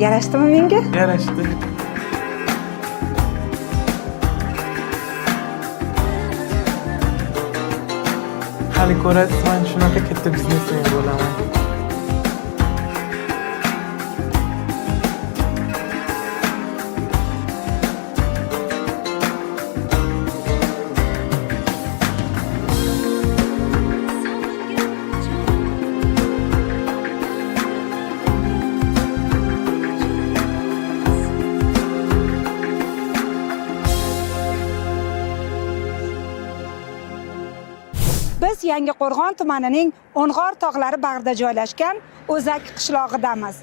Yarashdimi menga? Yarashdi. Hali ko'rasiz, men shunaqa katta biznesmen bo'laman. Biz Yangiqo'rg'on tumanining O'ng'or tog'lari bag'rida joylashgan O'zak qishlog'idamiz.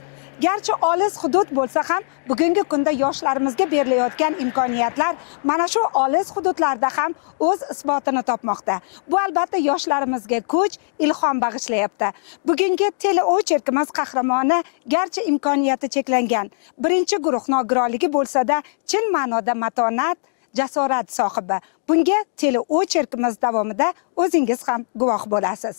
Garchi olis hudud bo'lsa ham, bugungi kunda yoshlarimizga berilayotgan imkoniyatlar mana shu olis hududlarda ham o'z isbotini topmoqda. Bu albatta yoshlarimizga kuch, ilhom bag'ishlayapti. Bugungi teleocherkimiz qahramoni garchi imkoniyati cheklangan, birinchi guruh nogironligi bo'lsa-da, chin ma'noda matonat, jasorat sohibi. Bunga teleocherkimiz davomida o'zingiz ham guvoh bo'lasiz.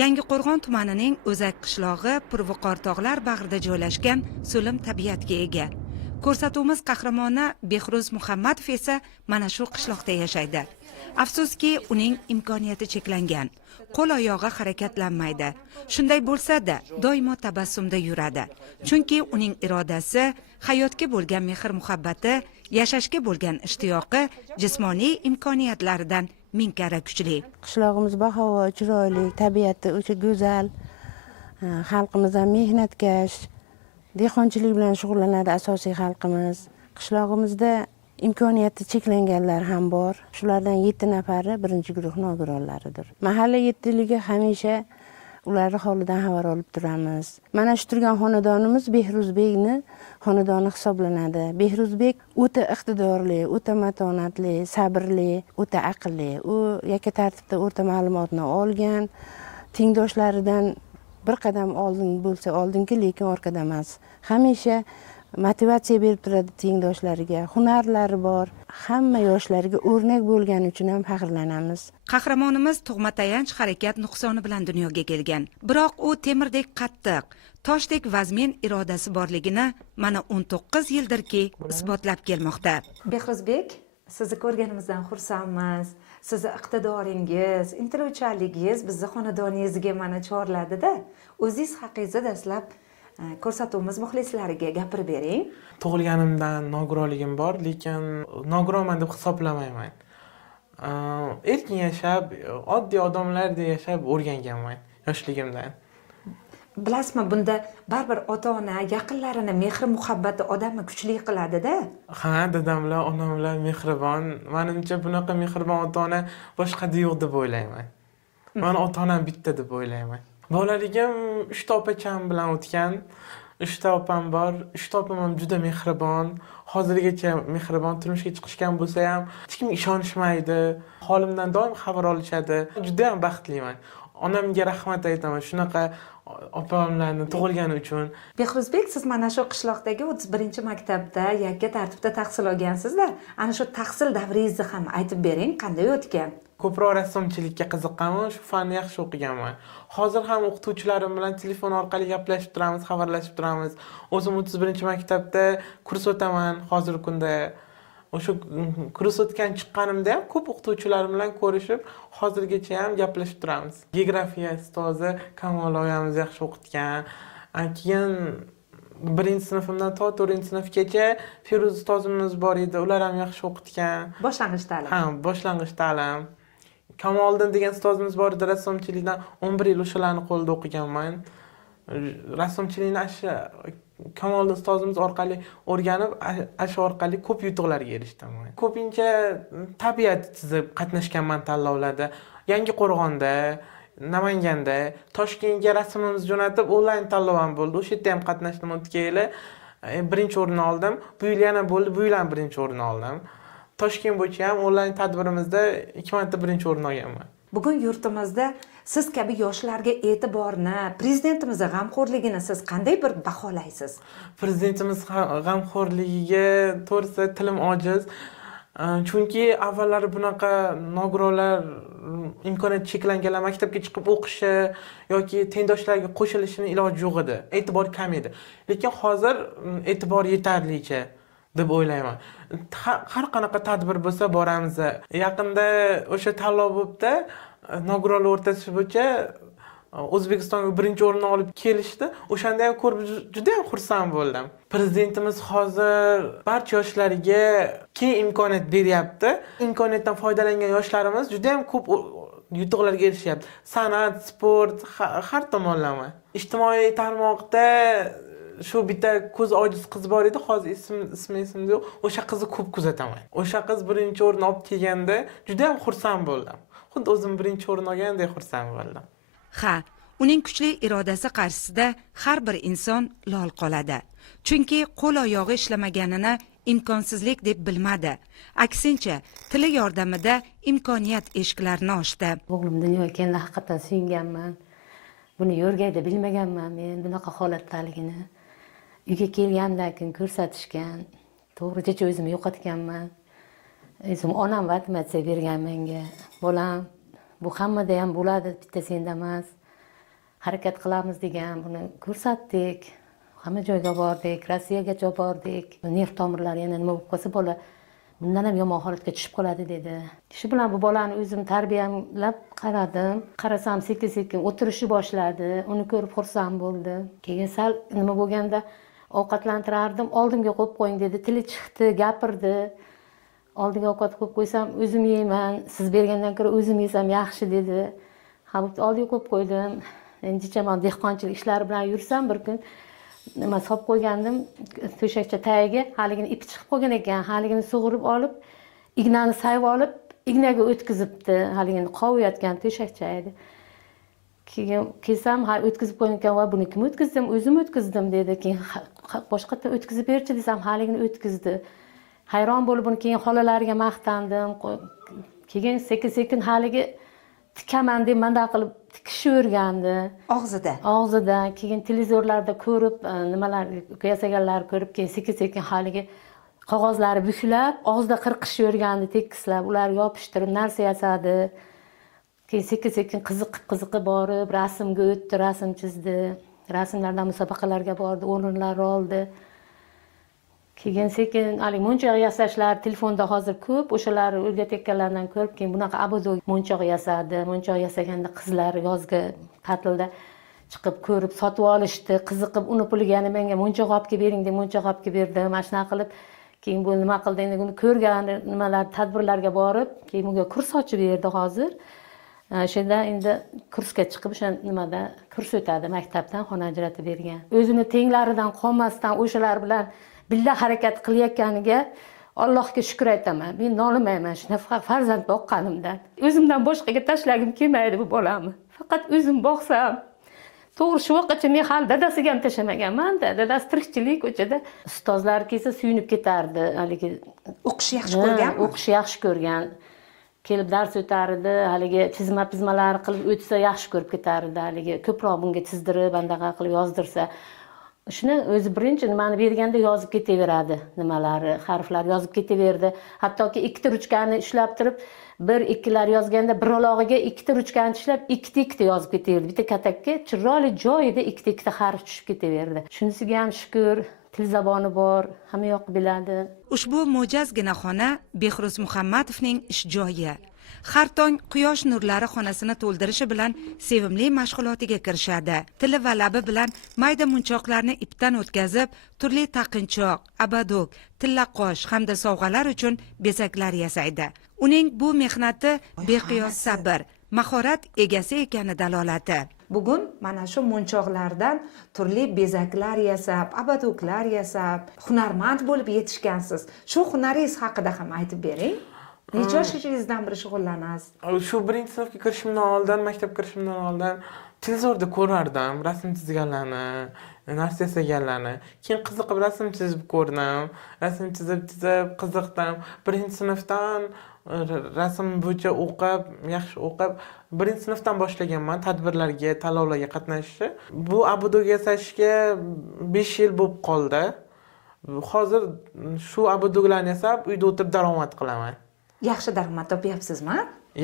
Yangiqo'rg'on tumanining O'zak qishlog'i purviqor tog'lar bag'rida joylashgan so'lim tabiatga ega. Ko'rsatuvimiz qahramoni Behruz Muhammadov esa mana shu qishloqda yashaydi. Afsuski, uning imkoniyati cheklangan. Qo'l oyog'i harakatlanmaydi. Shunday bo'lsa-da, doimo tabassumda yuradi. Chunki uning irodasi, hayotga bo'lgan mehr-muhabbati, yashashga bo'lgan ishtiyoqi jismoniy imkoniyatlaridan ming karra kuchli. Qishlog'imiz bahavo, chiroyli, tabiati o'sha go'zal. Xalqimiz ham mehnatkash, dehqonchilik bilan shug'ullanadi asosiy xalqimiz. Qishlog'imizda imkoniyati cheklanganlar ham bor. Shulardan 7 nafari birinchi guruh nogironlaridir. Mahalla yettiligiga hamisha ularning holidan xabar olib turamiz. Mana shu turgan xonadonimiz Behruzbekni xonadoni hisoblanadi. Behruzbek o'ta iqtidorli, o'ta matonatli, sabrli, o'ta aqlli. U yakka tartibda o'rta ma'lumotni olgan, tengdoshlaridan bir qadam oldin bo'lsa oldingi, lekin orqada emas. Hamisha motivatsiya berib turadi tengdoshlariga. Hunarlari bor. Hamma yoshlarga o'rnak bo'lgani uchun ham faxrlanamiz. Qahramonimiz tug'ma tayanch harakat nuqsoni bilan dunyoga kelgan. Biroq u temirdek qattiq, toshdek vazmin irodasi borligini mana 19 yildirki isbotlab kelmoqda. Behruzbek, sizni ko'rganimizdan xursandmiz. Sizni iqtidoringiz, intiluvchanligingiz bizni xonadoningizga mana chorladi-da. O'zingiz haqingizda dastlab ko'rsatuvimiz muxlislariga gapirib bering. Tug'ilganimdan nogironligim bor, lekin nogironman deb hisoblamayman. Erkin yashab, oddiy odamlardek yashab o'rganganman yoshligimdan. Bilasizmi, bunda baribir ota-ona yaqinlarini mehr-muhabbati odamni kuchli qiladi-da. Ha, dadamlar, onamlar mehribon. Menimcha bunaqa mehribon ota-ona boshqada yo'q deb o'ylayman. Men ota-onam bitta deb o'ylayman. Bolaligim 3 ta opacham bilan o'tgan. 3 ta opam bor. 3 ta opam ham juda mehribon. Hozirgacha mehribon, turmushga chiqishgan bo'lsa ham hech kim ishonishmaydi. Holimdan doim xabar olishadi. Juda ham baxtliman. Onamga rahmat aytaman shunaqa opamlarni tug'ilgani uchun. Behruzbek, siz mana shu qishloqdagi 31-maktabda yakka tartibda tahsil olgansiz-da. Ana shu tahsil davringizni ham aytib bering, qanday o'tgan? Ko'proq rassomchilikka qiziqqanman, shu fanni yaxshi o'qiganman. Hozir ham o'qituvchilarim bilan telefon orqali gaplashib turamiz, xabarlashib turamiz. O'zim 31-maktabda kurs o'taman hozirgi kunda. O'sha kurs o'tgan chiqqanimda ham ko'p o'qituvchilarim bilan ko'rishib, hozirgacha ham gaplashib turamiz. Geografiya ustozi Kamol oyamiz yaxshi o'qitgan. Keyin 1-sinfimdan to 4-sinfgacha Feruz ustozimiz bor edi, ular ham yaxshi o'qitgan. Boshlang'ich ta'lim. Ha, boshlang'ich ta'lim. Kamoliddin degan ustozimiz bor edi, rassomchilikdan 11 yil o'shalarni qo'lida o'qiganman. Rassomchilikni Kamoliddin ustozimiz orqali o'rganib, shu orqali ko'p yutuqlarga erishdim. Ko'pincha tabiat chizib qatnashganman tanlovlarda. Yangiqo'rg'onda, Namanganda, Toshkentga rasmimizni jo'natib, onlayn tanlov ham bo'ldi. O'sha yerda ham qatnashdim o'tgan yili. Birinchi o'rin oldim. Bu yil yana bo'ldi, bu yil ham birinchi o'rin oldim. Toshkent bo'yicha ham onlayn tadbirimizda 2 marta birinchi o'rin olganman. Bugun yurtimizda siz kabi yoshlarga e'tiborni, prezidentimizning g'amxo'rligini siz qanday bir baholaysiz? Prezidentimiz g'amxo'rligiga to'g'risi tilim ojiz. Chunki avvallari bunaqa nogironlar, imkoniyati cheklanganlar maktabga chiqib o'qishi yoki tengdoshlarga qo'shilishini iloji yo'q edi. E'tibor kam edi. Lekin hozir e'tibor yetarlicha deb o'ylayman. Har qanaqa tadbir bo'lsa boramiz. Yaqinda o'sha tanlov bo'libdi, nogironlar o'rtasida bo'yicha O'zbekistonga birinchi o'rinni olib kelishdi. O'shanda ham ko'rib juda ham xursand bo'ldim. Prezidentimiz hozir barcha yoshlarga keng imkoniyat beryapti. Imkoniyatdan foydalangan yoshlarimiz juda ham ko'p yutuqlarga erishyapti. San'at, sport, har tomonlama. Ijtimoiy tarmoqda shu bitta ko'z ojiz qiz bor edi, hozir ismi esimda yo'q. O'sha qizni ko'p kuzataman. O'sha qiz birinchi o'rin olib kelganda juda ham xursand bo'ldim. Xuddi o'zim birinchi o'rin olgandek xursand bo'ldim. Ha, uning kuchli irodasi qarshisida har bir inson lol qoladi. Chunki qo'l oyog'i ishlamaganini imkonsizlik deb bilmadi. Aksincha, tili yordamida imkoniyat eshiklarini ochdi. O'g'lim dunyoga kelganda haqiqatan suyunganman. Buni yo'rgayda bilmaganman men bunaqa holatdaligini. Uyga kelgandan keyin ko'rsatishgan. To'g'richa o'zimni yo'qotganman. O'zim onam motivatsiya bergan menga. Bolam, bu hammada ham bo'ladi, bitta senda emas. Harakat qilamiz degan, buni ko'rsatdik. Hamma joyga bordik, Rossiyagacha bordik. Nerv tomirlari yana nima bo'lib qolsa bola bundan ham yomon holatga tushib qoladi dedi. Shu bilan bu bolani o'zim tarbiyalab qaradim. Qarasam sekin-sekin o'tirishni boshladi. Uni ko'rib xursand bo'ldi. Keyin sal nima bo'lganda ovqatlantirardim. Oldimga qo'yib qo'ying dedi. Tili chiqdi, gapirdi. Oldiga ovqat qo'yib qo'ysam o'zim yeyman. Siz bergandan ko'ra o'zim yesam yaxshi dedi. Ha, oldiga qo'yib qo'ydim. Endicha men dehqonchilik ishlari bilan yursam bir kun nima solib qo'ygandim to'shakcha tagiga, haligini ipi chiqib qolgan ekan, haligini sug'urib olib, ignani sayib olib, ignaga o'tkazibdi, haligini qovuyotgan to'shakcha edi. Keyin kelsam, ha o'tkazib qo'ygan ekan, va buni kim o'tkazdim? O'zim o'tkazdim dedi. Keyin boshqadan o'tkazib berchi desam, haligini o'tkazdi. Hayron bo'lib uni keyin xolalariga maqtandim. Keyin sekin-sekin haligi tikaman deb manda qilib tikishni o'rgandi. Og'zida. Keyin televizorlarda ko'rib, nimalar yasaganlar ko'rib, keyin sekin-sekin haligi qog'ozlari bukilab, og'zida qirqishni o'rgandi, tekislab, ular yopishtirib narsa yasadi. Keyin sekin-sekin qiziqib borib, rasmga o'tdi, rasm chizdi. Rasmlardan musobaqalarga bordi, o'rinlar oldi. Keyin sekin monchoq yasashlar telefonda hozir ko'p, o'shalarni o'rgatayotganlardan ko'rib, keyin bunaqa abudo monchoq yasadi. Monchoq yasaganda qizlar yozgi ta'tilda chiqib ko'rib sotib olishdi, qiziqib uni puliga yana menga monchoq olib kelib bering deb monchoq olib kelib berdi. Mana shunaqa qilib keyin bu nima qildi endi uni ko'rgan nimalar tadbirlarga borib, keyin unga kurs ochib berdi hozir. Shunda endi kursga chiqib o'sha nimada kurs o'tadi, maktabdan xona ajratib bergan. O'zini tenglaridan qolmasdan o'shalar bilan billa harakat qilayotganiga Allohga shukr aytaman. Men nolimayman shunaqa farzand boqqanimdan. O'zimdan boshqaga tashlagim kelmaydi bu bolamni. Faqat o'zim boqsam. To'g'ri shu vaqtgacha men hali dadasiga ham tashlamaganman-da. Dadasi tirikchilik ko'chada ustozlar kelsa suyunib ketardi. Haligi O'qish yaxshi ko'rganmi? O'qish yaxshi ko'rgan. Kelib dars o'tardi, haligi chizmalar qilib o'tsa yaxshi ko'rib ketardi. Haligi ko'proq bunga chizdirib, bandaqa qilib yozdirsa shuni o'zi birinchi nimani berganda yozib ketaveradi, nimalari, harflar yozib ketaverdi. Hattoki ikkita ruchkani ishlab turib, 1-2lar yozganda birolog'iga ikkita ruchkani ishlab, ikkita yozib ketaverdi. Bitta katakka chiroyli joyida ikkita harf tushib ketaverdi. Shunisiga ham shukr, til zaboni bor, hamma yoq biladi. Ushbu mo'jazgina xona Behruz Muhammadovning ish joyi. Har tong quyosh nurlari xonasini to'ldirishi bilan sevimli mashg'ulotiga kirishadi. Tili va labi bilan mayda munchoqlarni ipdan o'tkazib, turli taqinchoq, abadok, tillaqosh hamda sovg'alar uchun bezaklar yasaydi. Uning bu mehnati beqiyos sabr, mahorat egasi ekani dalolati. Bugun mana shu munchoqlardan turli bezaklar yasab, abadoklar yasab, hunarmand bo'lib yetishgansiz. Shu hunaringiz haqida ham aytib bering. Necha yoshingizdan beri shug'ullanasiz? Shu birinchi sinfga kirishimdan oldin, maktabga kirishimdan oldin televizorda ko'rardim rasm chizganlarni, narsa yasaganlarni. Keyin qiziqib rasm chizib ko'rdim. Rasm chizib qiziqdim. Birinchi sinfdan rasm bo'yicha o'qib, yaxshi o'qib, birinchi sinfdan boshlaganman tadbirlarga, tanlovlarga qatnashishni. Bu abudoga yasashga 5 yil bo'lib qoldi. Hozir shu abaduglarni yasab, uyda o'tirib daromad qilaman. Yaxshi daromad topyapsizmi?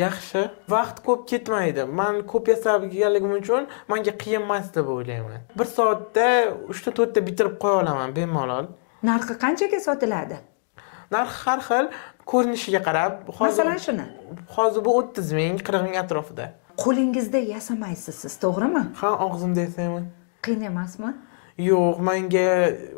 Yaxshi. Vaqt ko'p ketmaydi. Men ko'p yasab kelganim uchun menga qiyin emas deb o'ylayman. 1 soatda 3 ta 4 ta bitirib qo'ya olaman bemalol. Narxi qanchaga sotiladi? Narx har xil, ko'rinishiga qarab. Masalan shuni. Hozir bu 30 ming, 40 ming atrofida. Qo'lingizda yasamaysiz siz, to'g'rimi? Ha, og'zimda yasayman. Qiyin emasmi? Yo'q, menga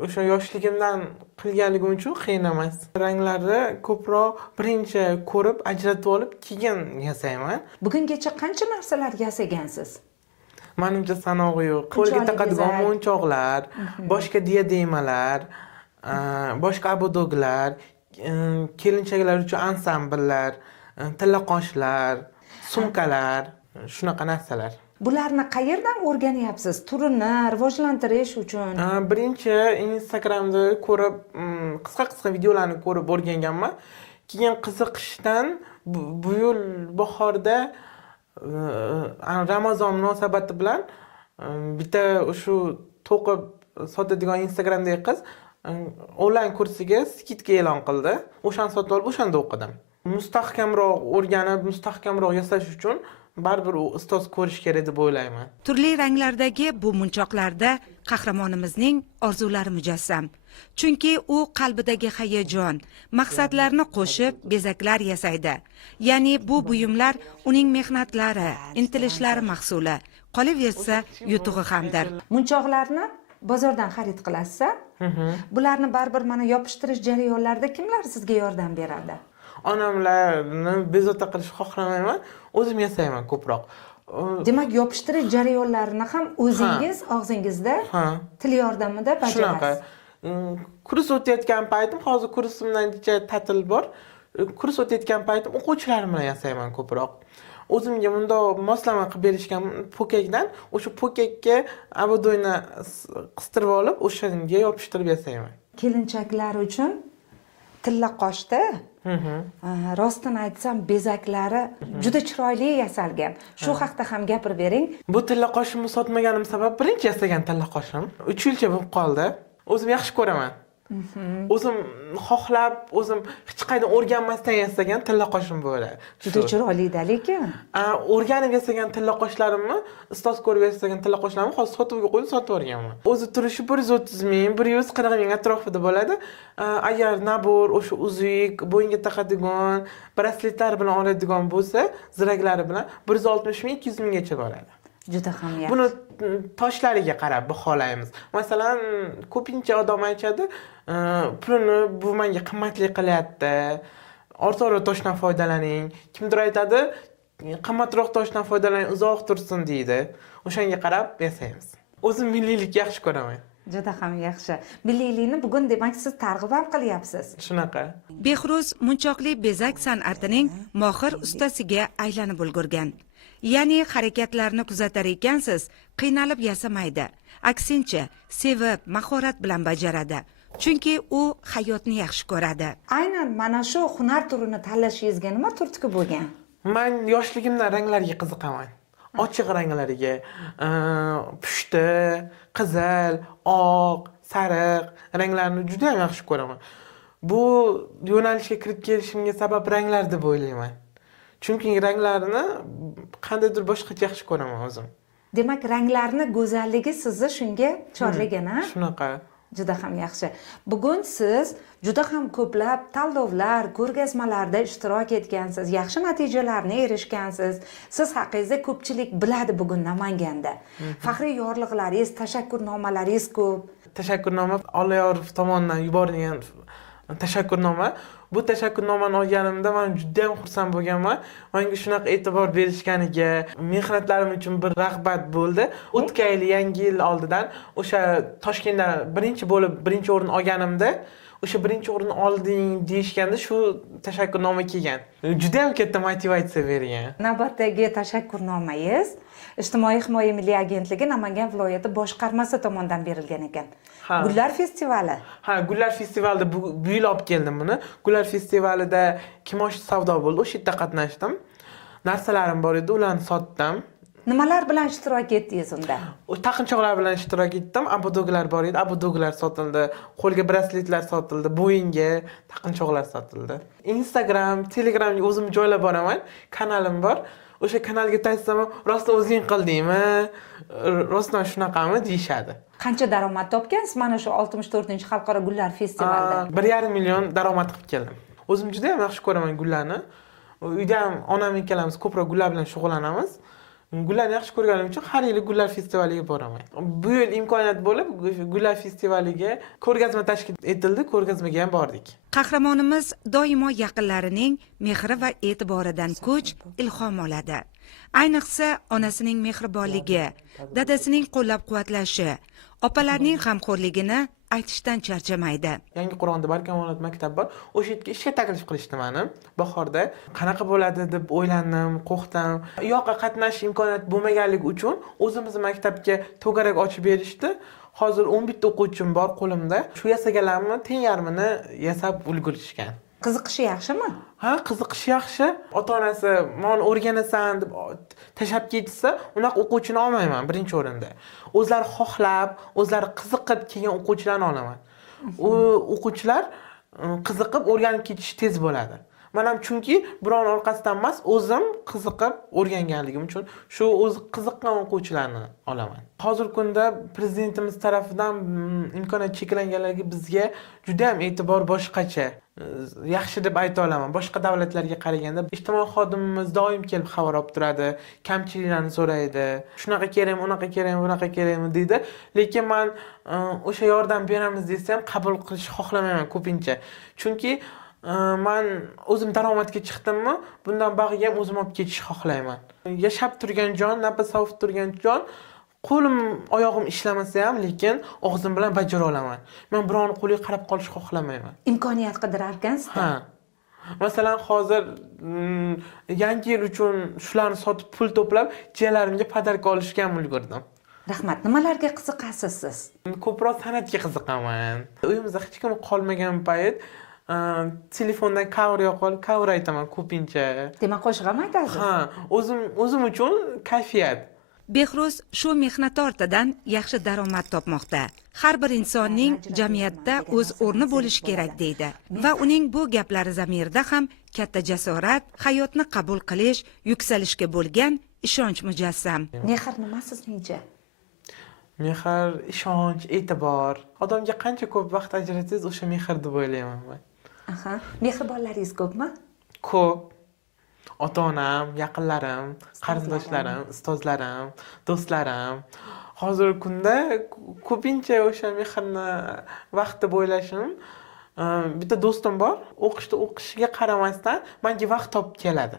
o'sha yoshligimdan qilganligim uchun qiyin emas. Ranglarni ko'proq birinchi ko'rib, ajratib olib, keyin yasayman. Bugungacha qancha narsalar yasagansiz? Menimcha sanog'i yo'q. Qo'lga Qanchalik taqadigan bezak? mo'yinchoqlar, boshqa diademalar, boshqa abadoglar, kelinchaklar uchun ansambllar, tilla qoshlar, sumkalar, shunaqa narsalar. Bularni qayerdan o'rganyapsiz? Turini rivojlantirish uchun. Birinchi Instagramda ko'rib, qisqa videolarni ko'rib o'rganganman. Keyin qiziqishdan bu yil bahorda Ramazon munosabati bilan bitta shu to'qib sotadigan Instagramdagi qiz onlayn kursiga skidka e'lon qildi. O'shani sotib olib, o'shanda o'qidim. Mustahkamroq o'rganib, mustahkamroq yasash uchun baribir u ustoz ko'rish kerak deb o'ylayman. Turli ranglardagi bu munchoqlarda qahramonimizning orzulari mujassam. Chunki u qalbidagi hayajon, maqsadlarni qo'shib bezaklar yasaydi. Ya'ni bu buyumlar uning mehnatlari, intilishlari mahsuli. Qolaversa, yutug'i hamdir. Munchoqlarni bozordan xarid qilasiz. Bularni baribir mana yopishtirish jarayonlarida kimlar sizga yordam beradi? Onamlarni bezovta qilishni xohlamayman, o'zim yasayman ko'proq. Demak, yopishtirish jarayonlarini ham o'zingiz og'zingizda til yordamida Shunaqa. bajarasiz. Kurs o'tayotgan paytim, hozir kursimdan ta'til bor. Kurs o'tayotgan paytim o'quvchilarim bilan yasayman ko'proq. O'zimga bundoq moslama qilib berishgan po'kakdan o'sha po'kakka abadoyni qistirib olib, o'shanga yopishtirib yasayman. Kelinchaklar uchun tilla qoshda rostini aytsam bezaklari juda chiroyli yasalgan. Shu haqda ham gapirib bering. Bu tilla qoshimni sotmaganim sabab birinchi yasagan tilla qoshim 3 yilcha bo'lib qoldi. O'zim yaxshi ko'raman. O'zim xohlab, o'zim hech qaydan o'rganmasdan yasagan tilla qoshim bo'ladi. Juda chiroyli-da lekin. O'rganib yasagan tilla qoshlarimni, ustoz ko'rib yasagan tilla qoshlarimni hozir sotuvga qo'yib sotib o'rganman. O'zi turishi 130 ming, 140 ming atrofida bo'ladi. Agar nabor o'sha uzuk, bo'yinga taqadigan, brasletlar bilan oladigan bo'lsa, ziraklari bilan 160 ming, 200 minggacha boradi. Juda ham yaxshi. Buni toshlariga qarab baholaymiz. Masalan, ko'pincha odam aytadi, pulini bu menga qimmatli qilyapti. Ortiqroq toshdan foydalaning. Kimdir aytadi, qimmatroq toshdan foydalaning, uzoq tursin deydi. O'shanga qarab yasaymiz. O'zim milliylik yaxshi ko'raman. Juda ham yaxshi. Milliylikni bugun demak siz targ'ib ham qilyapsiz. Shunaqa. Behruz munchoqli bezak san'atining mohir ustasiga aylanib ulgurgan. Ya'ni harakatlarni kuzatar ekansiz, qiynalib yasamaydi. Aksincha, sevib, mahorat bilan bajaradi. Chunki u hayotni yaxshi ko'radi. Aynan mana shu hunar turini tanlashingizga nima turtki bo'lgan? Men yoshligimdan ranglarga qiziqaman. Ochiq ranglarga, pushti, qizil, oq, sariq ranglarni juda ham yaxshi ko'raman. Bu yo'nalishga kirib kelishimga sabab ranglar deb o'ylayman. Chunki ranglarni qandaydir boshqacha yaxshi ko'raman o'zim. Demak, ranglarni go'zalligi sizni shunga chorlagan, ha? Shunaqa. Juda ham yaxshi. Bugun siz juda ham ko'plab tanlovlar, ko'rgazmalarda ishtirok etgansiz, yaxshi natijalarni erishgansiz. Siz haqingizda ko'pchilik biladi bugun Namanganda. Faxriy yorliqlaringiz, tashakkurnomalaringiz ko'p. Tashakkurnoma Olloyorov tomonidan yuborilgan tashakkurnoma. Bu tashakkurnomani olganimda men juda ham xursand bo'lganman. Menga shunaqa e'tibor berishganiga, mehnatlarim uchun bir rag'bat bo'ldi. O'tgan yil yangi yil oldidan o'sha Toshkentda birinchi bo'lib birinchi o'rin olganimda, o'sha birinchi o'rinni olding deyishganda shu tashakkurnoma kelgan. Juda ham katta motivatsiya bergan. Navbatdagi tashakkurnomangiz Ijtimoiy himoya milliy agentligi Namangan viloyati boshqarmasi tomonidan berilgan ekan. Gullar festivali. Gullar festivalida bu yil olib keldim buni. Gullar festivalida kimosh savdo bo'ldi, o'sha yerda qatnashdim. Narsalarim bor edi, ularni sotdim. Nimalar bilan ishtirok etdingiz unda? Taqinchoqlar bilan ishtirok etdim. Abudoglar bor edi. Abudoglar sotildi. Qo'lga brasletlar sotildi. Bo'yinga taqinchoqlar sotildi. Instagram, Telegramga o'zim joylab boraman. Kanalim bor. O'sha kanalga taytsam, rost o'zing qildingmi? Rostdan shunaqami deyishadi. Qancha daromad topgansiz mana shu 64-xalqaro gullar festivalida? 1,5 million daromad qilib keldim. O'zim juda ham yaxshi ko'raman gullarni. Uyda ham onam ikkalamiz ko'proq gullar bilan shug'ullanamiz. Gullarni yaxshi ko'rganim uchun har yili gullar festivaliga boraman. Bu yil imkoniyat bo'lib, gullar festivaliga ko'rgazma tashkil etildi, ko'rgazmaga ham bordik. Qahramonimiz doimo yaqinlarining mehri va e'tiboridan kuch, ilhom oladi. Ayniqsa onasining mehribonligi, dadasining qo'llab-quvvatlashi, opalarning g'amxo'rligini aytishdan charchamaydi. Yangi Qur'onda Barkamolat maktab bor. O'sha yerga ishga taklif qilishdi meni. Bahorda qanaqa bo'ladi deb o'ylandim, qo'rqdim. U yoqqa qatnashish imkoniyati bo'lmaganligi uchun o'zimiz maktabga to'garak ochib berishdi. Hozir 11 ta o'quvchim bor qo'limda. Shu yasaganlarimni teng yarmini yasab ulgurishgan. Qiziqishi yaxshimi? Ha, qiziqish yaxshi. Ota-onasi "Meni o'rganasan" deb tashab ketsa, unaqa o'quvchini olmayman birinchi o'rinda. O'zlari xohlab, o'zlari qiziqib kelgan o'quvchilarni olaman. U o'quvchilar qiziqib o'rganib ketishi tez bo'ladi. Men ham chunki biron orqasidan emas, o'zim qiziqib o'rganganligim uchun shu o'zi qiziqqan o'quvchilarni olaman. Hozirgi kunda prezidentimiz tomonidan imkoniyat cheklanganlarga bizga juda ham e'tibor boshqacha. Yaxshi deb ayta olaman. Boshqa davlatlarga qaraganda ijtimoiy xodimimiz doim kelib xabar olib turadi, kamchiliklarni so'raydi. Shunaqa kerakmi, unaqa kerakmi, bunaqa kerakmi deydi. Lekin men o'sha yordam beramiz desam qabul qilishni xohlamayman ko'pincha. Chunki men o'zim daromadga chiqdimmi, bundan bag'iga ham o'zim olib ketishni xohlayman. Yashab turgan jon, nafas olib turgan jon, qo'lim, oyog'im ishlamasa ham, lekin og'zim bilan bajara olaman. Men birovning qo'liga qarab qolishni xohlamayman. Imkoniyat qidirarkansiz-da. Ha. Masalan, hozir yangi yil uchun shularni sotib pul to'plab, jiyalarimga podarka olishga ham ulgurdim. Rahmat. Nimalarga qiziqasiz siz? Ko'proq san'atga qiziqaman. Uyimizda hech kim qolmagan payt telefondan cover yoqib, cover aytaman ko'pincha. Demak, qo'shiq ham aytasiz? Ha, o'zim uchun kayfiyat. Behruz shu mehnat ortidan yaxshi daromad topmoqda. Har bir insonning jamiyatda o'z o'rni bo'lishi kerak deydi va uning bu gaplari zamirida ham katta jasorat, hayotni qabul qilish, yuksalishga bo'lgan ishonch mujassam. Mehr nima sizningcha? Mehr, ishonch, e'tibor. Odamga qancha ko'p vaqt ajratsangiz, o'sha mehr deb o'ylayman men. Aha. Mehribonlaringiz ko'pmi? Ko'p. Ota-onam, yaqinlarim, qarindoshlarim, ustozlarim, do'stlarim. Hozirgi kunda ko'pincha o'sha mehrni vaqt deb o'ylashim. Bitta do'stim bor, o'qishiga qaramasdan menga vaqt topib keladi.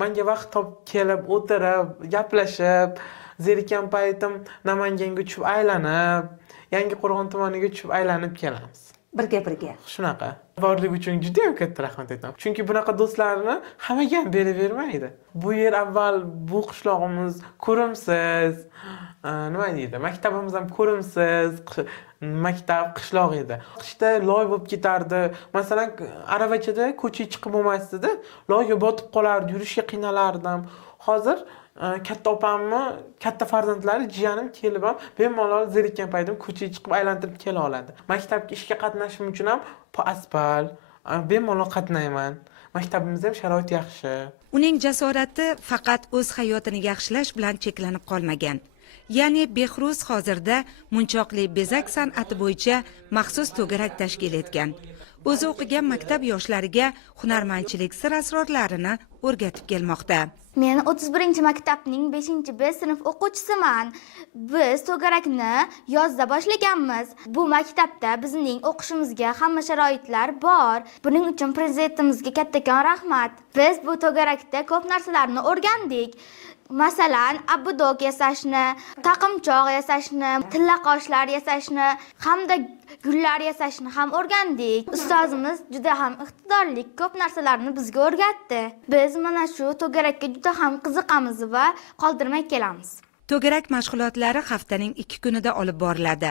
Menga vaqt topib kelib, o'tirib, gaplashib, zerikan paytim Namanganga tushib aylanib, Yangi Qo'rg'on tumaniga tushib aylanib kelamiz. Birga. Shunaqa. Borligi uchun juda ham katta rahmat aytaman. Chunki bunaqa do'stlarni hammaga ham beravermaydi. Bu yer avval bu qishlog'imiz ko'rimsiz, nima deydi? Maktabimiz ham ko'rimsiz, maktab qishloq edi. Qishda loy bo'lib ketardi. Masalan, aravachada ko'chaga chiqib bo'lmasdi-da, loyga botib qolardi, yurishga qiynalardim. Hozir katta opamni katta farzandlari, jiyanim kelib ham bemalol zerikkan paytim ko'chaga chiqib aylantirib kela oladi. Maktabga ishga qatnashim uchun ham asfal bemalol qatnayman. Maktabimizda ham sharoit yaxshi. Uning jasorati faqat o'z hayotini yaxshilash bilan cheklanib qolmagan. Ya'ni Behruz hozirda munchoqli bezak san'ati bo'yicha maxsus to'garak tashkil etgan. O'zi o'qigan maktab yoshlariga hunarmandchilik sir asrorlarini o'rgatib kelmoqda. Men 31-maktabning 5-B sinf o'quvchisiman. Biz to'garakni yozda boshlaganmiz. Bu maktabda bizning o'qishimizga hamma sharoitlar bor. Buning uchun prezidentimizga kattakon rahmat. Biz bu to'garakda ko'p narsalarni o'rgandik. Masalan, abudok yasashni, taqimchoq yasashni, tilla qoshlar yasashni hamda gullar yasashni ham o'rgandik. Ustozimiz juda ham iqtidorli, ko'p narsalarni bizga o'rgatdi. Biz mana shu to'garakka juda ham qiziqamiz va qoldirmay kelamiz. To'garak mashg'ulotlari haftaning 2 kunida olib boriladi.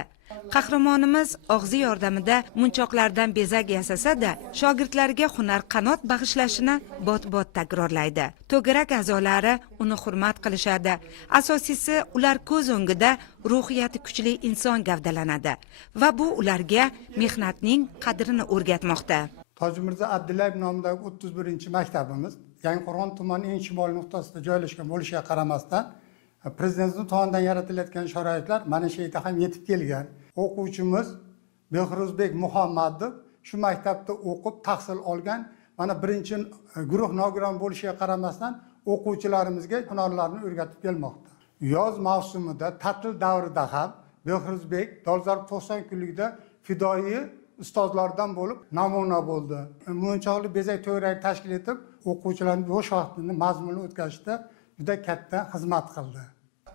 Qahramonimiz og'zi yordamida munchoqlardan bezak yasasa-da, shogirdlarga hunar qanot bag'ishlashini bot-bot takrorlaydi. To'garak a'zolari uni hurmat qilishadi. Asosiysi, ular ko'z o'ngida ruhiyati kuchli inson gavdalanadi va bu ularga mehnatning qadrini o'rgatmoqda. Tojimirzo Abdullayev nomidagi 31-maktabimiz Yangiqo'rg'on tumani eng shimoliy nuqtasida joylashgan bo'lishiga qaramasdan, Prezidentimiz tomonidan yaratilayotgan sharoitlar mana shu yerda ham yetib kelgan. O'quvchimiz Behruzbek Muhammadov shu maktabda o'qib, tahsil olgan. Mana birinchi guruh nogiron bo'lishiga qaramasdan o'quvchilarimizga hunarlarni o'rgatib kelmoqda. Yoz mavsumida, ta'til davrida ham Behruzbek Dolzarb 90 kunlikda fidoyi ustozlardan bo'lib namuna bo'ldi. Mo'yinchoqli bezak to'garak tashkil etib, o'quvchilarning bo'sh vaqtini mazmunli o'tkazishda juda katta xizmat qildi.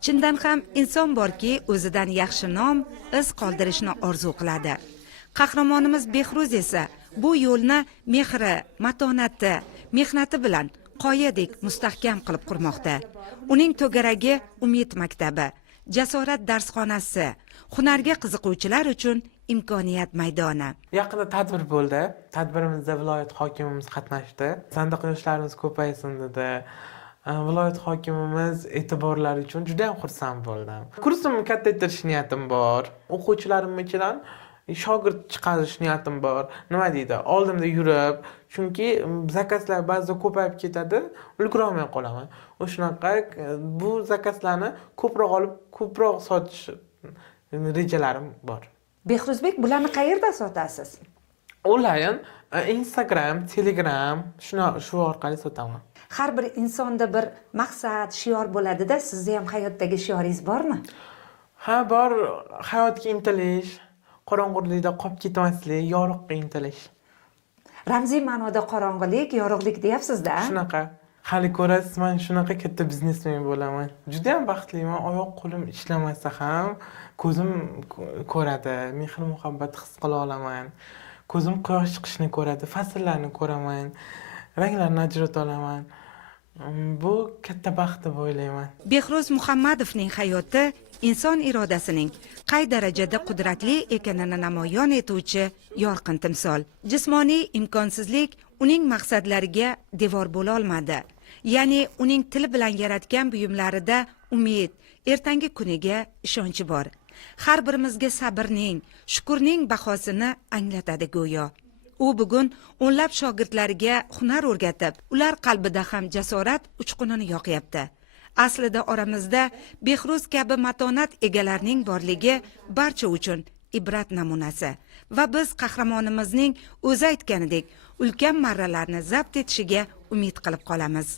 Chindan ham inson borki, o'zidan yaxshi nom, iz qoldirishni orzu qiladi. Qahramonimiz Behruz esa bu yo'lni mehri, matonati, mehnati bilan qoyadek mustahkam qilib qurmoqda. Uning to'garagi Umid maktabi, jasorat darsxonasi, hunarga qiziquvchilar uchun imkoniyat maydoni. Yaqinda tadbir bo'ldi. Tadbirimizda viloyat hokimimiz qatnashdi. Sandiq yoshlarimiz ko'paysin dedi. Viloyat hokimimiz e'tiborlari uchun juda ham xursand bo'ldim. Kursimni kattaytirish niyatim bor. O'quvchilarim ichidan shogird chiqarish niyatim bor. Nima deydi? Oldimda yurib, chunki zakazlar ba'zida ko'payib ketadi, ulgura olmay qolaman. O'shanaqa bu zakazlarni ko'proq olib, ko'proq sotish rejalarim bor. Behruzbek, bularni qayerda sotasiz? Onlayn, Instagram, Telegram, shu orqali sotaman. Har bir insonda bir maqsad, shior bo'ladi-da, sizda ham hayotdagi shioringiz bormi? Ha, bor. Hayotga intilish, qorong'ulikda qolib ketmaslik, yorug'ga intilish. Ramziy ma'noda qorong'ilik, yorug'lik deyapsiz-da. Shunaqa. Hali ko'rasiz, men shunaqa katta biznesmen bo'laman. Juda ham baxtliman. Oyoq qo'lim ishlamasa ham ko'zim ko'radi, mehr muhabbat his qila olaman. Ko'zim quyosh chiqishini ko'radi, fasllarni ko'raman, ranglarni ajrata olaman. Bu katta baxt deb o'ylayman. Behruz Muhammadovning hayoti inson irodasining qay darajada qudratli ekanini namoyon etuvchi yorqin timsol. Jismoniy imkonsizlik uning maqsadlariga devor bo'la olmadi. Ya'ni uning til bilan yaratgan buyumlarida umid, ertangi kuniga ishonchi bor. Har birimizga sabrning, shukurning bahosini anglatadi go'yo. U bugun o'nlab shogirdlariga hunar o'rgatib, ular qalbida ham jasorat uchqunini yoqyapti. Aslida oramizda Behruz kabi matonat egalarining borligi barcha uchun ibrat namunasi va biz qahramonimizning o'zi aytganidek ulkan marralarni zabt etishiga umid qilib qolamiz.